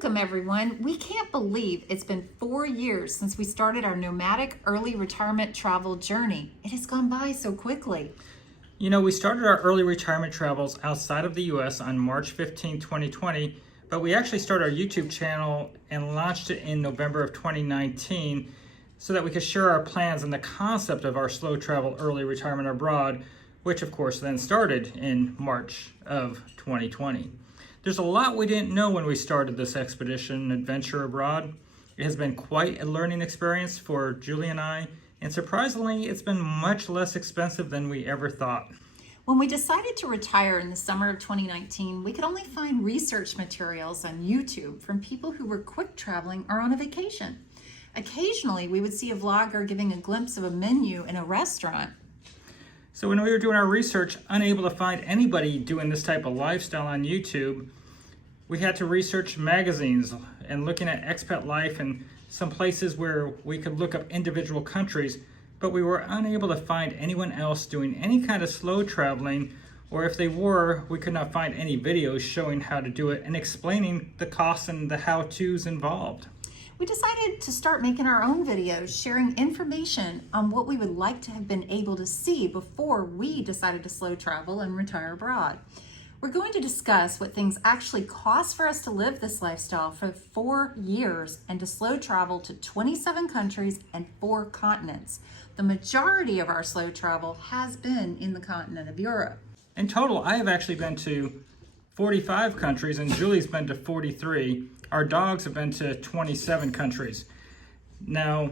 Welcome everyone. We can't believe it's been 4 years since we started our nomadic early retirement travel journey. It has gone by so quickly. You know, we started our early retirement travels outside of the US on March 15, 2020, but we actually started our YouTube channel and launched it in November of 2019 so that we could share our plans and the concept of our slow travel early retirement abroad, which of course then started in March of 2020. There's a lot we didn't know when we started this expedition adventure abroad. It has been quite a learning experience for Julie and I, and surprisingly, it's been much less expensive than we ever thought. When we decided to retire in the summer of 2019, we could only find research materials on YouTube from people who were quick traveling or on a vacation. Occasionally, we would see a vlogger giving a glimpse of a menu in a restaurant. So when we were doing our research, unable to find anybody doing this type of lifestyle on YouTube, we had to research magazines and looking at expat life and some places where we could look up individual countries, but we were unable to find anyone else doing any kind of slow traveling, or if they were, we could not find any videos showing how to do it and explaining the costs and the how-tos involved. We decided to start making our own videos, sharing information on what we would like to have been able to see before we decided to slow travel and retire abroad. We're going to discuss what things actually cost for us to live this lifestyle for 4 years and to slow travel to 27 countries and 4 continents. The majority of our slow travel has been in the continent of Europe. In total, I have actually been to 45 countries and Julie's been to 43. Our dogs have been to 27 countries. Now,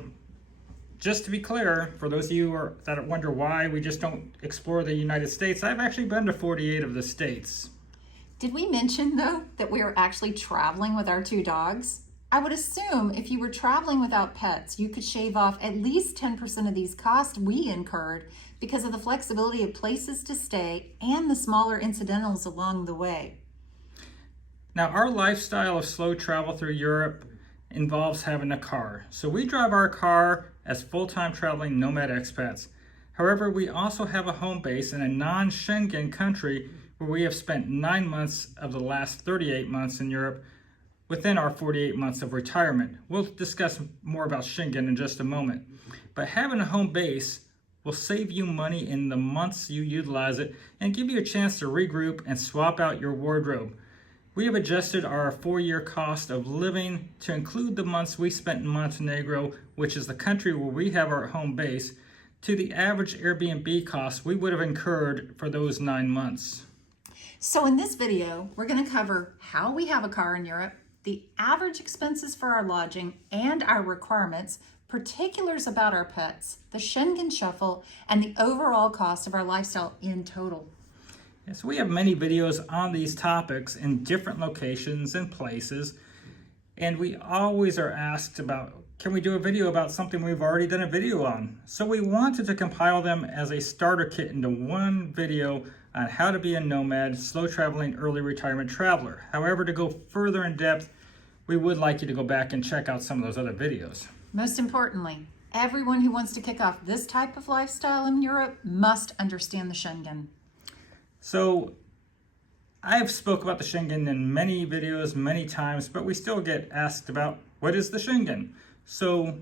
just to be clear, for those of you that wonder why we just don't explore the United States, I've actually been to 48 of the states. Did we mention, though, that we are actually traveling with our 2 dogs? I would assume if you were traveling without pets, you could shave off at least 10% of these costs we incurred because of the flexibility of places to stay and the smaller incidentals along the way. Now, our lifestyle of slow travel through Europe involves having a car. So we drive our car as full-time traveling nomad expats. However, we also have a home base in a non-Schengen country where we have spent 9 months of the last 38 months in Europe within our 48 months of retirement. We'll discuss more about Schengen in just a moment. But having a home base will save you money in the months you utilize it and give you a chance to regroup and swap out your wardrobe. We have adjusted our 4-year cost of living to include the months we spent in Montenegro, which is the country where we have our home base, to the average Airbnb cost we would have incurred for those 9 months. So in this video, we're going to cover how we have a car in Europe, the average expenses for our lodging and our requirements, particulars about our pets, the Schengen shuffle, and the overall cost of our lifestyle in total. Yes, we have many videos on these topics in different locations and places, and we always are asked about, can we do a video about something we've already done a video on? So we wanted to compile them as a starter kit into one video on how to be a nomad, slow traveling, early retirement traveler. However, to go further in depth, we would like you to go back and check out some of those other videos. Most importantly, everyone who wants to kick off this type of lifestyle in Europe must understand the Schengen. So I've spoke about the Schengen in many videos, many times, but we still get asked about what is the Schengen. So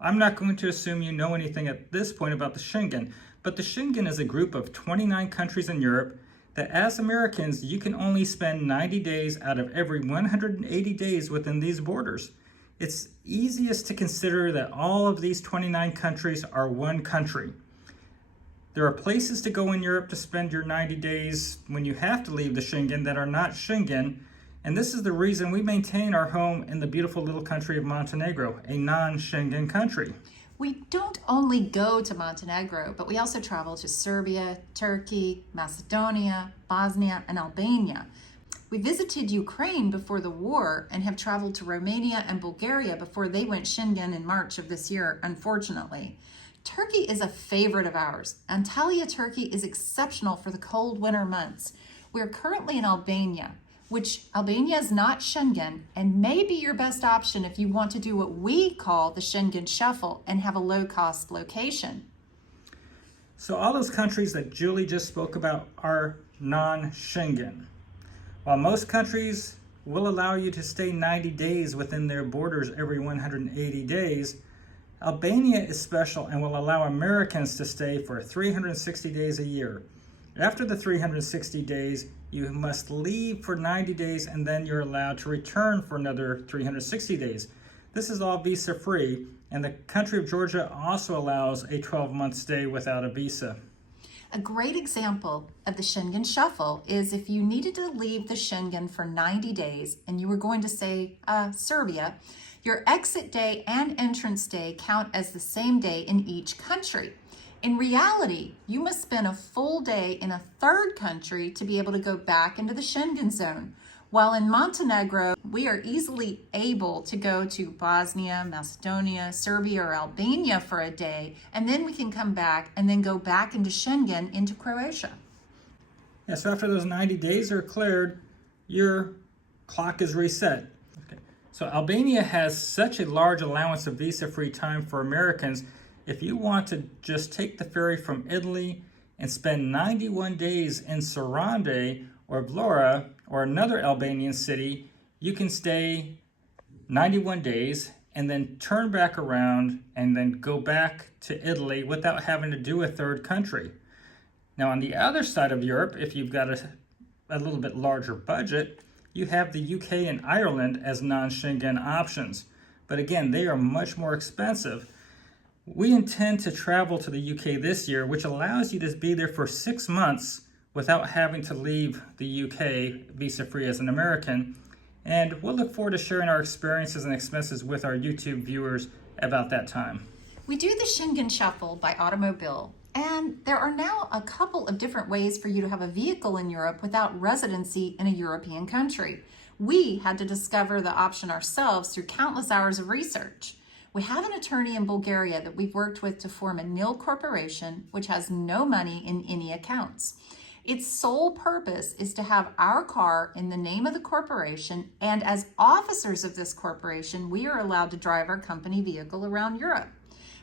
I'm not going to assume you know anything at this point about the Schengen, but the Schengen is a group of 29 countries in Europe that as Americans, you can only spend 90 days out of every 180 days within these borders. It's easiest to consider that all of these 29 countries are one country. There are places to go in Europe to spend your 90 days when you have to leave the Schengen that are not Schengen, and this is the reason we maintain our home in the beautiful little country of Montenegro, a non-Schengen country. We don't only go to Montenegro, but we also travel to Serbia, Turkey, Macedonia, Bosnia, and Albania. We visited Ukraine before the war and have traveled to Romania and Bulgaria before they went Schengen in March of this year, unfortunately. Turkey is a favorite of ours. Antalya, Turkey is exceptional for the cold winter months. We're currently in Albania, which Albania is not Schengen and may be your best option if you want to do what we call the Schengen shuffle and have a low-cost location. So all those countries that Julie just spoke about are non-Schengen. While most countries will allow you to stay 90 days within their borders every 180 days. Albania is special and will allow Americans to stay for 360 days a year. After the 360 days, you must leave for 90 days and then you're allowed to return for another 360 days. This is all visa-free, and the country of Georgia also allows a 12-month stay without a visa. A great example of the Schengen Shuffle is if you needed to leave the Schengen for 90 days and you were going to say Serbia, your exit day and entrance day count as the same day in each country. In reality, you must spend a full day in a third country to be able to go back into the Schengen zone. While in Montenegro, we are easily able to go to Bosnia, Macedonia, Serbia, or Albania for a day, and then we can come back and then go back into Schengen into Croatia. Yeah, so after those 90 days are cleared, your clock is reset. Okay. So Albania has such a large allowance of visa-free time for Americans. If you want to just take the ferry from Italy and spend 91 days in Sarande or Vlora or another Albanian city, you can stay 91 days and then turn back around and then go back to Italy without having to do a third country. Now on the other side of Europe, if you've got a little bit larger budget, you have the UK and Ireland as non-Schengen options. But again, they are much more expensive. We intend to travel to the UK this year, which allows you to be there for 6 months without having to leave the UK visa-free as an American. And we'll look forward to sharing our experiences and expenses with our YouTube viewers about that time. We do the Schengen Shuffle by automobile, and there are now a couple of different ways for you to have a vehicle in Europe without residency in a European country. We had to discover the option ourselves through countless hours of research. We have an attorney in Bulgaria that we've worked with to form a nil corporation, which has no money in any accounts. Its sole purpose is to have our car in the name of the corporation, and as officers of this corporation, we are allowed to drive our company vehicle around Europe.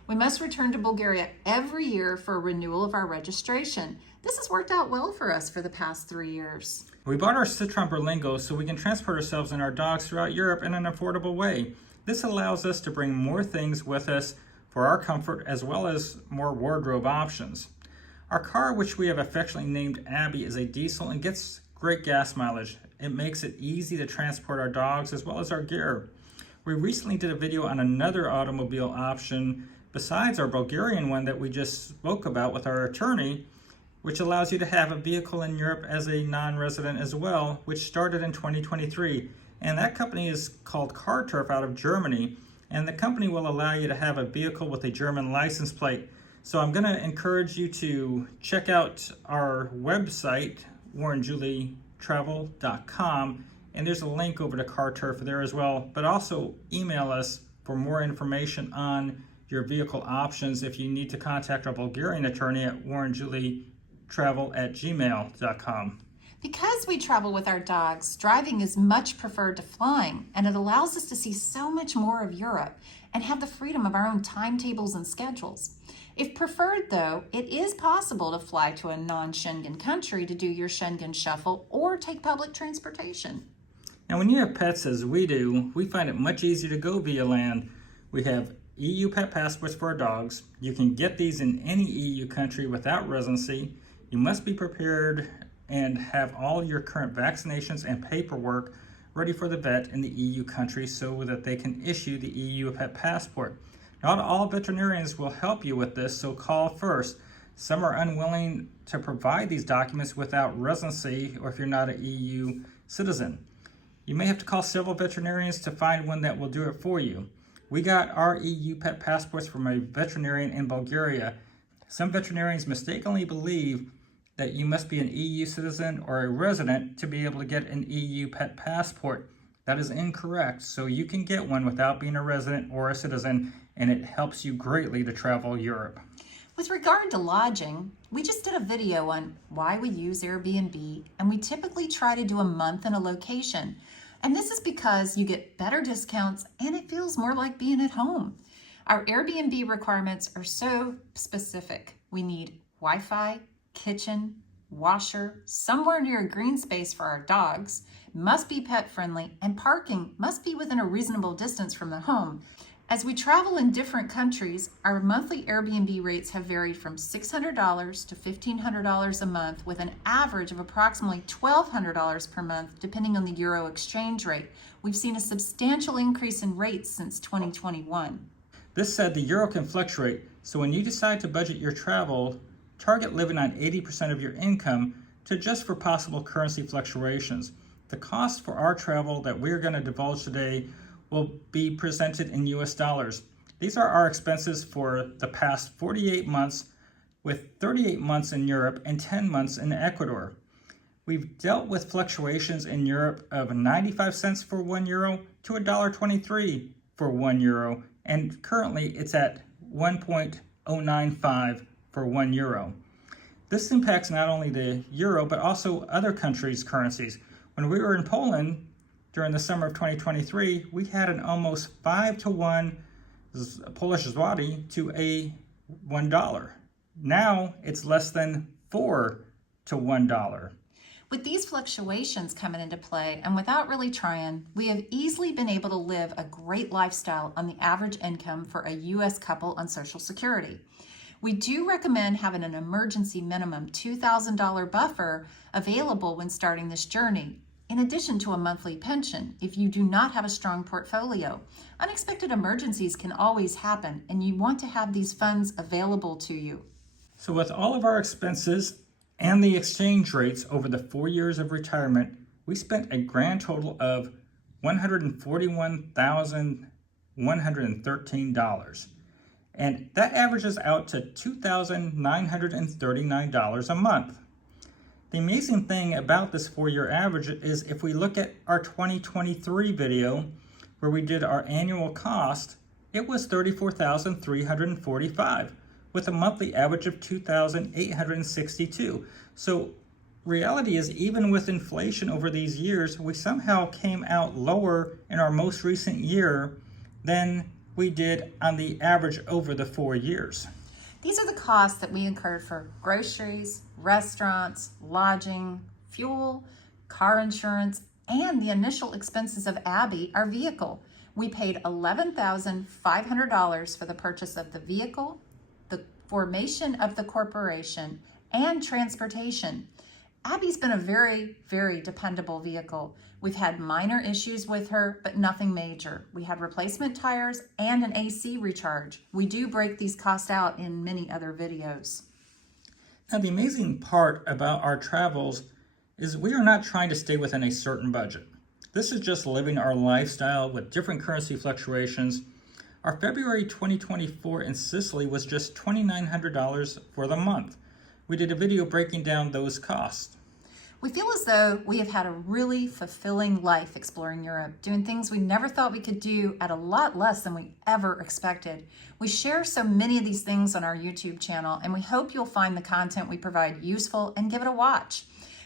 We must return to Bulgaria every year for a renewal of our registration. This has worked out well for us for the past 3 years. We bought our Citroen Berlingo so we can transport ourselves and our dogs throughout Europe in an affordable way. This allows us to bring more things with us for our comfort as well as more wardrobe options. Our car, which we have affectionately named Abby, is a diesel and gets great gas mileage. It makes it easy to transport our dogs as well as our gear. We recently did a video on another automobile option besides our Bulgarian one that we just spoke about with our attorney, which allows you to have a vehicle in Europe as a non-resident as well, which started in 2023. And that company is called CarTurf out of Germany. And the company will allow you to have a vehicle with a German license plate. So I'm going to encourage you to check out our website, WJn&x.com, and there's a link over to CarTurf there as well. But also email us for more information on your vehicle options if you need to contact our Bulgarian attorney at WJn&x@gmail.com. Because we travel with our dogs, driving is much preferred to flying, and it allows us to see so much more of Europe and have the freedom of our own timetables and schedules. If preferred, though, it is possible to fly to a non-Schengen country to do your Schengen Shuffle or take public transportation. Now, when you have pets, as we do, we find it much easier to go via land. We have EU pet passports for our dogs. You can get these in any EU country without residency. You must be prepared and have all your current vaccinations and paperwork ready for the vet in the EU country so that they can issue the EU pet passport. Not all veterinarians will help you with this, so call first. Some are unwilling to provide these documents without residency or if you're not an EU citizen. You may have to call several veterinarians to find one that will do it for you. We got our EU pet passports from a veterinarian in Bulgaria. Some veterinarians mistakenly believe that you must be an EU citizen or a resident to be able to get an EU pet passport. That is incorrect, so you can get one without being a resident or a citizen, and it helps you greatly to travel Europe. With regard to lodging, we just did a video on why we use Airbnb, and we typically try to do a month in a location. And this is because you get better discounts and it feels more like being at home. Our Airbnb requirements are so specific. We need Wi-Fi, kitchen, washer, somewhere near a green space for our dogs, must be pet friendly, and parking must be within a reasonable distance from the home. As we travel in different countries, our monthly Airbnb rates have varied from $600 to $1,500 a month, with an average of approximately $1,200 per month, depending on the euro exchange rate. We've seen a substantial increase in rates since 2021. This said, the euro can fluctuate, so when you decide to budget your travel, target living on 80% of your income to adjust for possible currency fluctuations. The cost for our travel that we're going to divulge today will be presented in US dollars. These are our expenses for the past 48 months, with 38 months in Europe and 10 months in Ecuador. We've dealt with fluctuations in Europe of 95 cents for €1 to $1.23 for €1, and currently it's at 1.095 for €1. This impacts not only the euro, but also other countries' currencies. When we were in Poland during the summer of 2023, we had an almost 5-to-1 Polish zloty to a $1. Now it's less than 4 to $1. With these fluctuations coming into play, and without really trying, we have easily been able to live a great lifestyle on the average income for a U.S. couple on Social Security. We do recommend having an emergency minimum $2,000 buffer available when starting this journey, in addition to a monthly pension if you do not have a strong portfolio. Unexpected emergencies can always happen, and you want to have these funds available to you. So with all of our expenses and the exchange rates over the 4 years of retirement, we spent a grand total of $141,113. And that averages out to $2,939 a month. The amazing thing about this 4-year average is if we look at our 2023 video where we did our annual cost, it was $34,345 with a monthly average of $2,862. So reality is, even with inflation over these years, we somehow came out lower in our most recent year than we did on the average over the 4 years. These are the costs that we incurred for groceries, restaurants, lodging, fuel, car insurance, and the initial expenses of Abby, our vehicle. We paid $11,500 for the purchase of the vehicle, the formation of the corporation, and transportation. Abby's been a very, very dependable vehicle. We've had minor issues with her, but nothing major. We had replacement tires and an AC recharge. We do break these costs out in many other videos. Now, the amazing part about our travels is we are not trying to stay within a certain budget. This is just living our lifestyle with different currency fluctuations. Our February 2024 in Sicily was just $2,900 for the month. We did a video breaking down those costs. We feel as though we have had a really fulfilling life exploring Europe, doing things we never thought we could do at a lot less than we ever expected. We share so many of these things on our YouTube channel, and we hope you'll find the content we provide useful and give it a watch.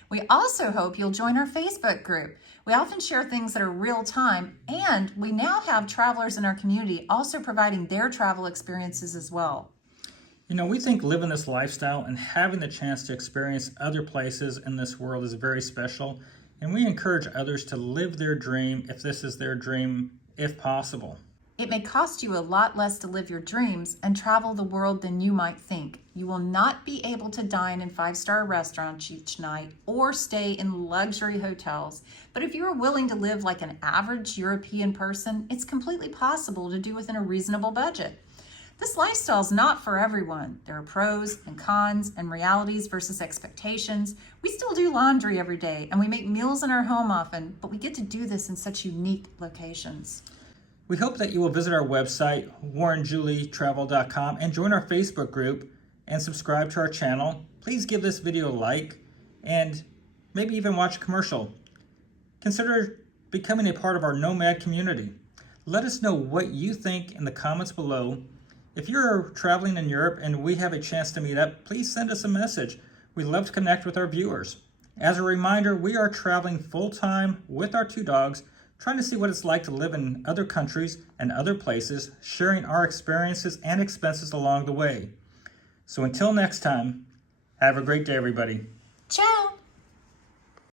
We also hope you'll join our Facebook group. We often share things that are real time, and we now have travelers in our community also providing their travel experiences as well. You know, we think living this lifestyle and having the chance to experience other places in this world is very special, and we encourage others to live their dream if this is their dream, if possible. It may cost you a lot less to live your dreams and travel the world than you might think. You will not be able to dine in 5-star restaurants each night or stay in luxury hotels, but if you are willing to live like an average European person, it's completely possible to do within a reasonable budget. This lifestyle is not for everyone. There are pros and cons and realities versus expectations. We still do laundry every day and we make meals in our home often, but we get to do this in such unique locations. We hope that you will visit our website, WJn&x, and join our Facebook group and subscribe to our channel. Please give this video a like and maybe even watch a commercial. Consider becoming a part of our Nomad community. Let us know what you think in the comments below. If you're traveling in Europe and we have a chance to meet up, please send us a message. We love to connect with our viewers. As a reminder, we are traveling full-time with our 2 dogs, trying to see what it's like to live in other countries and other places, sharing our experiences and expenses along the way. So until next time, have a great day, everybody.